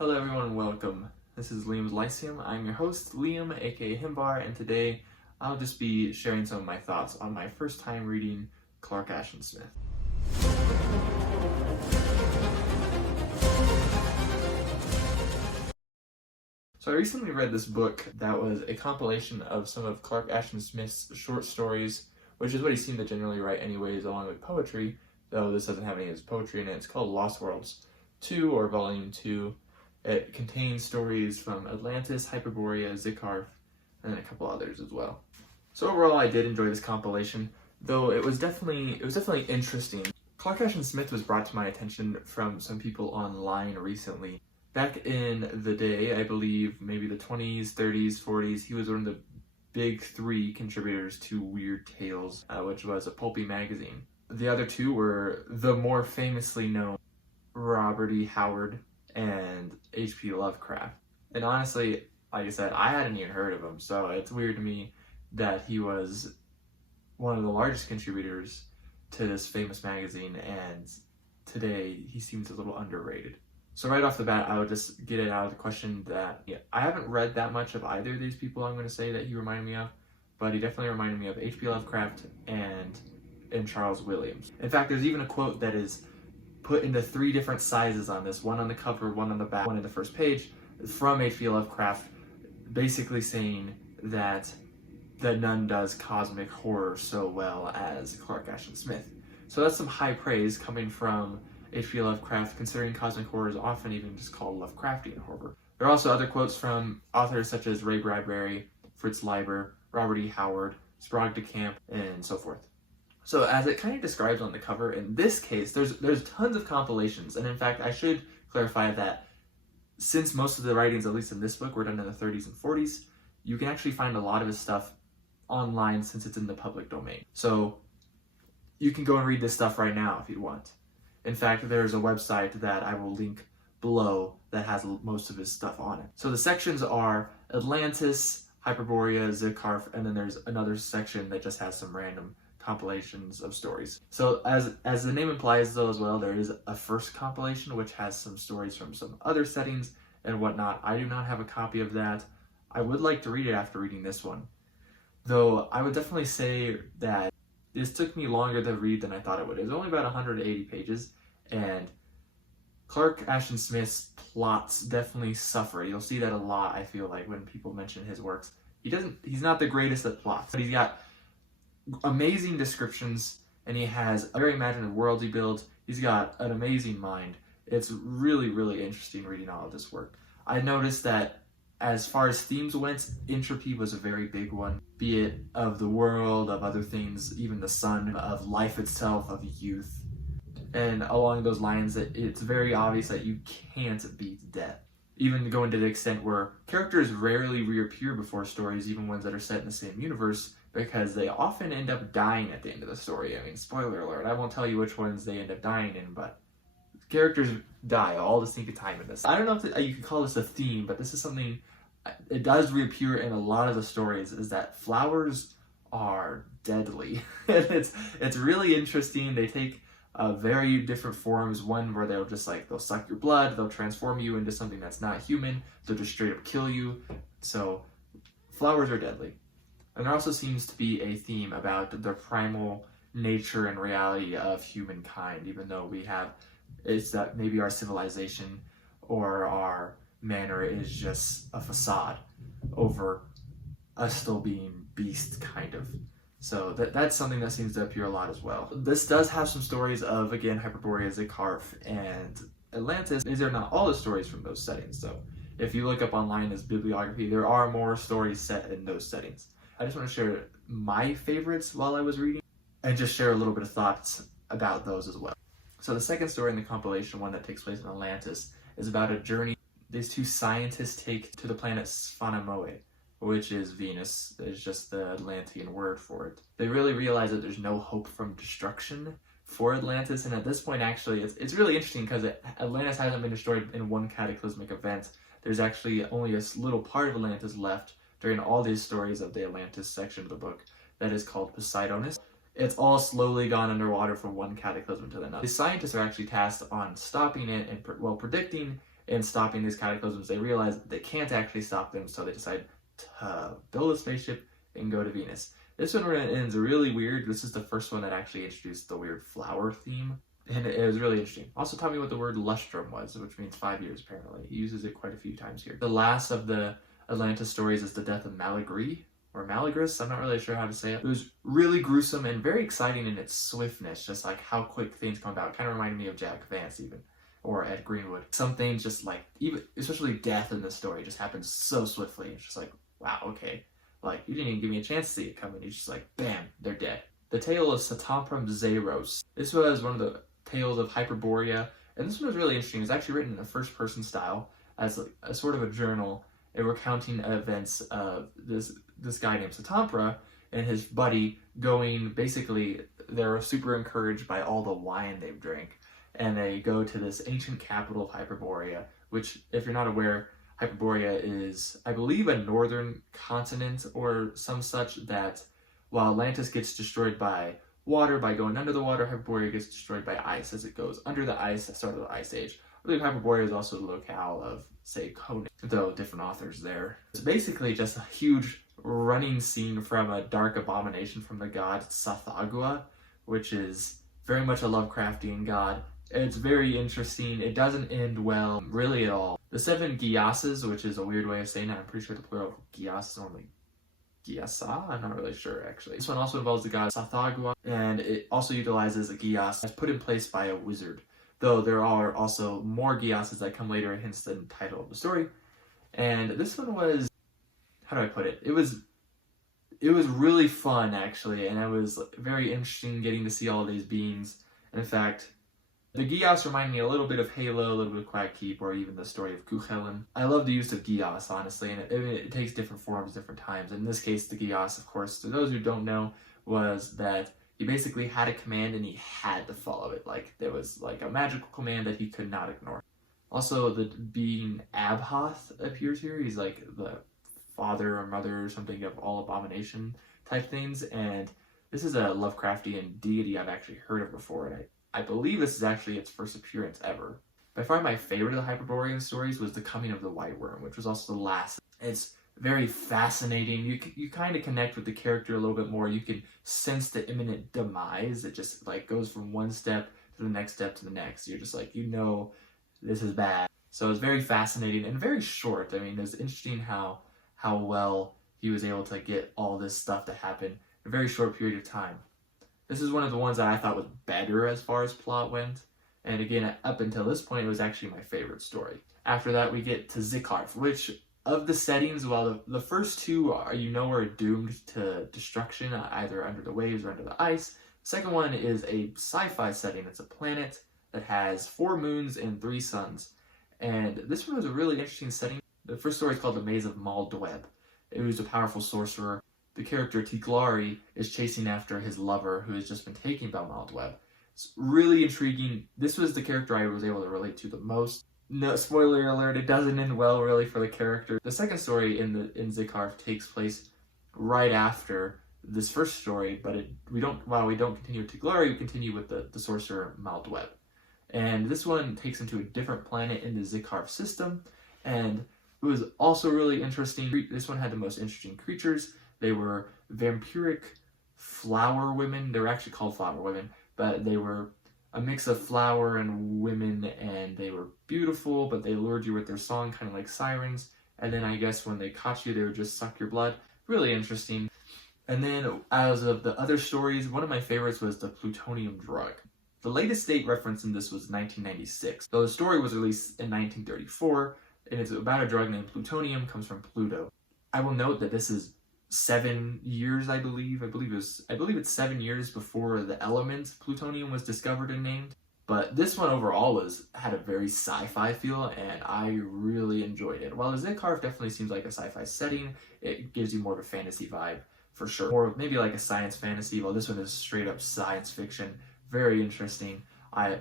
Hello everyone, welcome. This is Liam's Lyceum. I'm your host, Liam, aka Himbar, and today I'll just be sharing some of my thoughts on my first time reading Clark Ashton Smith. So I recently read this book that was a compilation of some of Clark Ashton Smith's short stories, which is what he seemed to generally write anyways, along with poetry, though this doesn't have any of his poetry in it. It's called Lost Worlds 2, or Volume 2. It contains stories from Atlantis, Hyperborea, Zikarf, and then a couple others as well. So overall, I did enjoy this compilation, though it was definitely interesting. Clark Ashton Smith was brought to my attention from some people online recently. Back in the day, I believe maybe the 20s, 30s, 40s, he was one of the big three contributors to Weird Tales, which was a pulpy magazine. The other two were the more famously known Robert E. Howard and HP Lovecraft. And honestly, like I said, I hadn't even heard of him, so it's weird to me that he was one of the largest contributors to this famous magazine, and today he seems a little underrated. So right off the bat, I would just get it out of the question that I haven't read that much of either of these people I'm going to say that he reminded me of, but he definitely reminded me of HP Lovecraft and Charles Williams. In fact, there's even a quote that is put into 3 different sizes on this, one on the cover, one on the back, one in the first page, from H.P. Lovecraft, basically saying that none does cosmic horror so well as Clark Ashton Smith. So that's some high praise coming from H.P. Lovecraft, considering cosmic horror is often even just called Lovecraftian horror. There are also other quotes from authors such as Ray Bradbury, Fritz Leiber, Robert E. Howard, Sprague de Camp, and so forth. So as it kind of describes on the cover, in this case, there's tons of compilations, and in fact, I should clarify that since most of the writings, at least in this book, were done in the 30s and 40s, you can actually find a lot of his stuff online since it's in the public domain. So you can go and read this stuff right now if you want. In fact, there's a website that I will link below that has most of his stuff on it. So the sections are Atlantis, Hyperborea, Zikarf, and then there's another section that just has some random compilations of stories. So as the name implies though as well, there is a first compilation which has some stories from some other settings and whatnot. I do not have a copy of that. I would like to read it after reading this one, though I would definitely say that this took me longer to read than I thought it would. It was only about 180 pages, and Clark Ashton Smith's plots definitely suffer. You'll see that a lot, I feel like, when people mention his works. He's not the greatest at plots, but he's got amazing descriptions, and he has a very imaginative world he builds. He's got an amazing mind. It's really, really interesting reading all of this work. I noticed that as far as themes went, entropy was a very big one, be it of the world, of other things, even the sun, of life itself, of youth. And along those lines, it's very obvious that you can't beat death. Even going to the extent where characters rarely reappear before stories, even ones that are set in the same universe, because they often end up dying at the end of the story. I mean, spoiler alert, I won't tell you which ones they end up dying in, but characters die all the sneak of time in this. I don't know if you could call this a theme, but this is something, it does reappear in a lot of the stories, is that flowers are deadly. It's really interesting. They take very different forms, one where they'll suck your blood, they'll transform you into something that's not human, they'll just straight up kill you. So flowers are deadly. And there also seems to be a theme about the primal nature and reality of humankind, even though it's that maybe our civilization or our manner is just a facade over us still being beast, kind of. So that's something that seems to appear a lot as well. This does have some stories of, again, Hyperborea, Zikarf, and Atlantis. These are not all the stories from those settings, so if you look up online as bibliography, there are more stories set in those settings. I just want to share my favorites while I was reading, and just share a little bit of thoughts about those as well. So the second story in the compilation, one that takes place in Atlantis, is about a journey these 2 scientists take to the planet Sphanamoe, which is Venus. It's just the Atlantean word for it. They really realize that there's no hope from destruction for Atlantis, and at this point, actually, it's really interesting because Atlantis hasn't been destroyed in one cataclysmic event. There's actually only a little part of Atlantis left during all these stories of the Atlantis section of the book that is called Poseidonis. It's all slowly gone underwater from one cataclysm to another. The scientists are actually tasked on stopping it and predicting in stopping these cataclysms. They realize they can't actually stop them, so they decide to build a spaceship and go to Venus. This one ends really weird. This is the first one that actually introduced the weird flower theme, and it was really interesting. Also taught me what the word lustrum was, which means 5 years apparently. He uses it quite a few times here. The last of the Atlantis stories is the death of Malagry, or Malagris, I'm not really sure how to say it. It was really gruesome and very exciting in its swiftness, just like how quick things come about. Kind of reminded me of Jack Vance even, or Ed Greenwood. Some things just like, even especially death in the story just happens so swiftly. It's just like, wow, okay. Like, you didn't even give me a chance to see it coming. It's just like, bam, they're dead. The tale of Satampram Zeros. This was one of the tales of Hyperborea, and this one was really interesting. It's actually written in a first-person style as like a sort of a journal, recounting events of this guy named Satampra and his buddy going, basically, they're super encouraged by all the wine they've drank, and they go to this ancient capital of Hyperborea, which, if you're not aware, Hyperborea is, I believe, a northern continent or some such, that while Atlantis gets destroyed by water, by going under the water, Hyperborea gets destroyed by ice as it goes under the ice at the start of the Ice Age. I believe Hyperborea is also the locale of, say, Conan, though different authors there. It's basically just a huge running scene from a dark abomination from the god Sathagua, which is very much a Lovecraftian god. It's very interesting. It doesn't end well, really, at all. The 7 Giases, which is a weird way of saying that. I'm pretty sure the plural of Gias is normally Giasa? I'm not really sure, actually. This one also involves the god Sathagua, and it also utilizes a Gias as put in place by a wizard. Though there are also more Giases that come later, hence the title of the story. And this one was, how do I put it? It was really fun, actually, and it was very interesting getting to see all of these beings. And in fact, the Gias remind me a little bit of Halo, a little bit of Quiet Keep, or even the story of Cuchulainn. I love the use of Gias, honestly, and it takes different forms, different times. In this case, the Gias, of course, to those who don't know, was that he basically had a command and he had to follow it. Like, there was like a magical command that he could not ignore. Also, the being Abhath appears here. He's like the father or mother or something of all abomination type things, and this is a Lovecraftian deity I've actually heard of before, and I believe this is actually its first appearance ever. By far my favorite of the Hyperborean stories was The Coming of the White Worm, which was also the last. It's very fascinating. You kind of connect with the character a little bit more. You can sense the imminent demise. It just like goes from one step to the next step to the next. You're just like, you know, this is bad. So it's very fascinating and very short. I mean, it's interesting how well he was able to get all this stuff to happen in a very short period of time. This is one of the ones that I thought was better as far as plot went. And again, up until this point, it was actually my favorite story. After that, we get to Zikarf, which of the settings, while the first two are doomed to destruction, either under the waves or under the ice. The second one is a sci-fi setting. It's a planet that has 4 moons and 3 suns. And this one was a really interesting setting. The first story is called The Maze of Mauldweb. It was a powerful sorcerer. The character Tiglari is chasing after his lover who has just been taken by Mauldweb. It's really intriguing. This was the character I was able to relate to the most. No, spoiler alert, it doesn't end well really for the character. The second story in Zikarf takes place right after this first story, but while we don't continue with Tiglari, we continue with the sorcerer Mauldweb. And this one takes him to a different planet in the Zikarf system, and it was also really interesting. This one had the most interesting creatures. They were vampiric flower women. They were actually called flower women, but they were a mix of flower and women, and they were beautiful, but they lured you with their song, kind of like sirens. And then I guess when they caught you, they would just suck your blood. Really interesting. And then as of the other stories, one of my favorites was the Plutonium Drug. The latest date referenced in this was 1996. So the story was released in 1934, and it's about a drug named plutonium, comes from Pluto. I will note that this is 7 years, I believe it's 7 years before the element plutonium was discovered and named. But this one overall had a very sci-fi feel, and I really enjoyed it. While the Zikarf definitely seems like a sci-fi setting, it gives you more of a fantasy vibe, for sure. Or maybe like a science fantasy, while this one is straight up science fiction. Very interesting.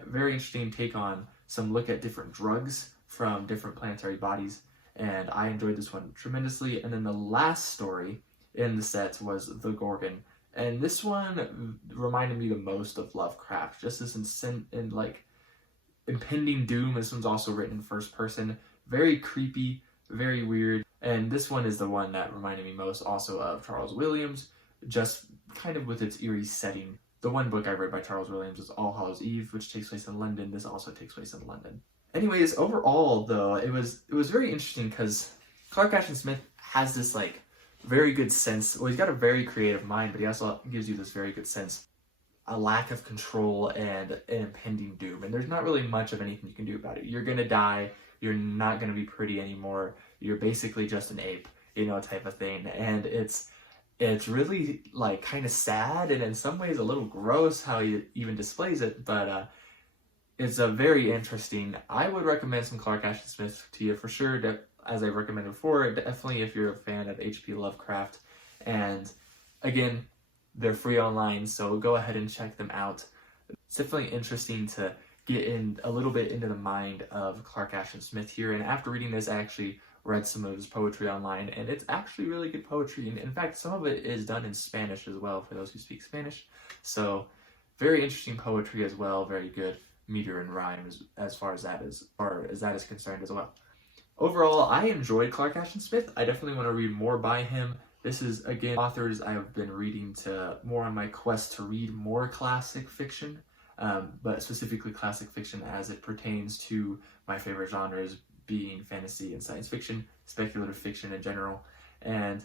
Very interesting take on some look at different drugs from different planetary bodies, and I enjoyed this one tremendously. And then the last story in the set was the Gorgon, and this one reminded me the most of Lovecraft. Just this impending doom. This one's also written in first person. Very creepy, very weird. And this one is the one that reminded me most also of Charles Williams, just kind of with its eerie setting. The one book I read by Charles Williams is All Hallows Eve, which takes place in London. This also takes place in London. Anyways, overall though, it was very interesting because Clark Ashton Smith has this like very good sense. Well, he's got a very creative mind, but he also gives you this very good sense, a lack of control and an impending doom. And there's not really much of anything you can do about it. You're gonna die. You're not gonna be pretty anymore. You're basically just an ape, type of thing. And it's really like kind of sad and in some ways a little gross how he even displays it, but it's a very interesting. I would recommend some Clark Ashton Smith to you for sure, as I recommended before, definitely if you're a fan of HP Lovecraft. And again, they're free online, so go ahead and check them out. It's definitely interesting to get in a little bit into the mind of Clark Ashton Smith here, and after reading this, I actually read some of his poetry online, and it's actually really good poetry, and in fact some of it is done in Spanish as well for those who speak Spanish. So very interesting poetry as well, very good meter and rhyme as far as that is concerned as well. Overall, I enjoyed Clark Ashton Smith. I definitely want to read more by him. This is, again, authors I have been reading to more on my quest to read more classic fiction, but specifically classic fiction as it pertains to my favorite genres, being fantasy and science fiction, speculative fiction in general. And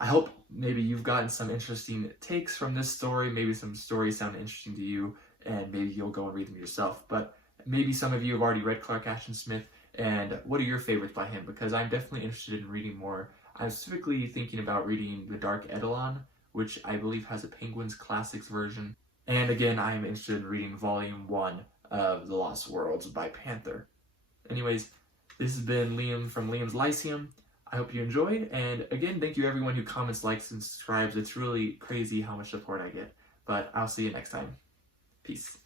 I hope maybe you've gotten some interesting takes from this story. Maybe some stories sound interesting to you, and maybe you'll go and read them yourself. But maybe some of you have already read Clark Ashton Smith, and what are your favorites by him? Because I'm definitely interested in reading more. I'm specifically thinking about reading The Dark Eidolon, which I believe has a Penguin's Classics version. And again, I am interested in reading Volume 1 of The Lost Worlds by Panther. Anyways, this has been Liam from Liam's Lyceum. I hope you enjoyed, and again, thank you everyone who comments, likes, and subscribes. It's really crazy how much support I get, but I'll see you next time. Peace.